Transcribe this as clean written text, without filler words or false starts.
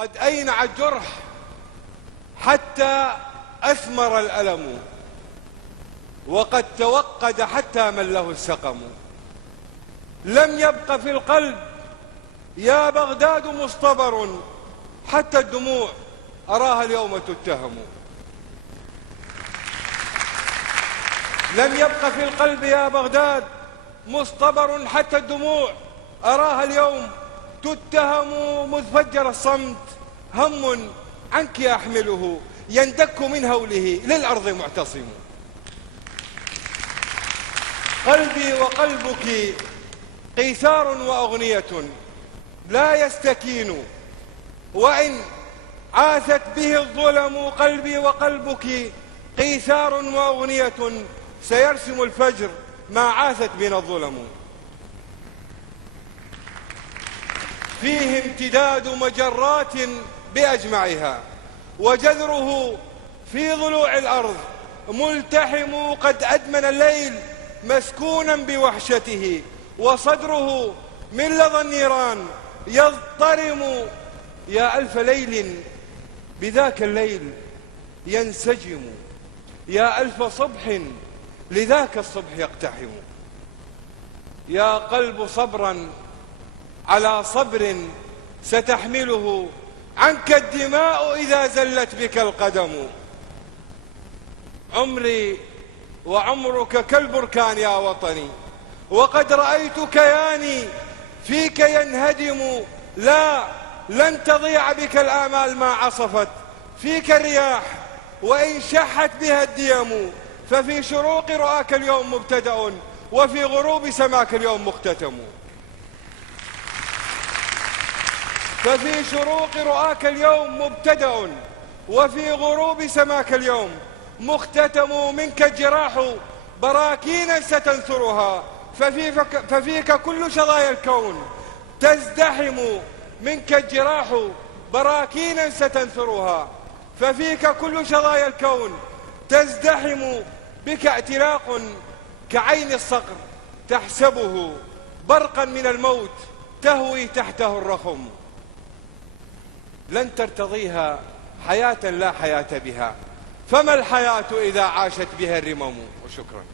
قد أينع الجرح حتى أثمر الألم، وقد توقد حتى مله السقم. لم يبق في القلب يا بغداد مصطبر، حتى الدموع أراها اليوم تتهم. لم يبق في القلب يا بغداد مصطبر، حتى الدموع أراها اليوم تتهم. مذ فجر الصمت هم عنك يحمله، يندك من هوله للأرض معتصم. قلبي وقلبك قيثار وأغنية لا يستكين، وإن عاثت به الظلم. قلبي وقلبك قيثار وأغنية سيرسم الفجر ما عاثت بنا الظلم. فيه امتداد مجرات بأجمعها، وجذره في ضلوع الأرض ملتحم. قد أدمن الليل مسكونا بوحشته، وصدره من لظى النيران يضطرم. يا ألف ليل بذاك الليل ينسجم، يا ألف صبح لذاك الصبح يقتحم. يا قلب صبرا على صبر ستحمله، عنك الدماء إذا زلت بك القدم. عمري وعمرك كالبركان يا وطني، وقد رأيت كياني فيك ينهدم. لا، لن تضيع بك الآمال ما عصفت فيك الرياح، وإن شحت بها الديم. ففي شروق رؤاك اليوم مبتدأ، وفي غروب سماك اليوم مختتم. ففي شروق رؤاك اليوم مبتدأ، وفي غروب سماك اليوم مختتم. منك الجراح براكين ستنثرها، ففيك كل شظايا الكون تزدحم. منك الجراح براكين ستنثرها، ففيك كل شظايا الكون تزدحم. بك اعتلاق كعين الصقر تحسبه، برقا من الموت تهوي تحته الرخم. لن ترتضيها حياة لا حياة بها، فما الحياة إذا عاشت بها الرمم؟ وشكرا.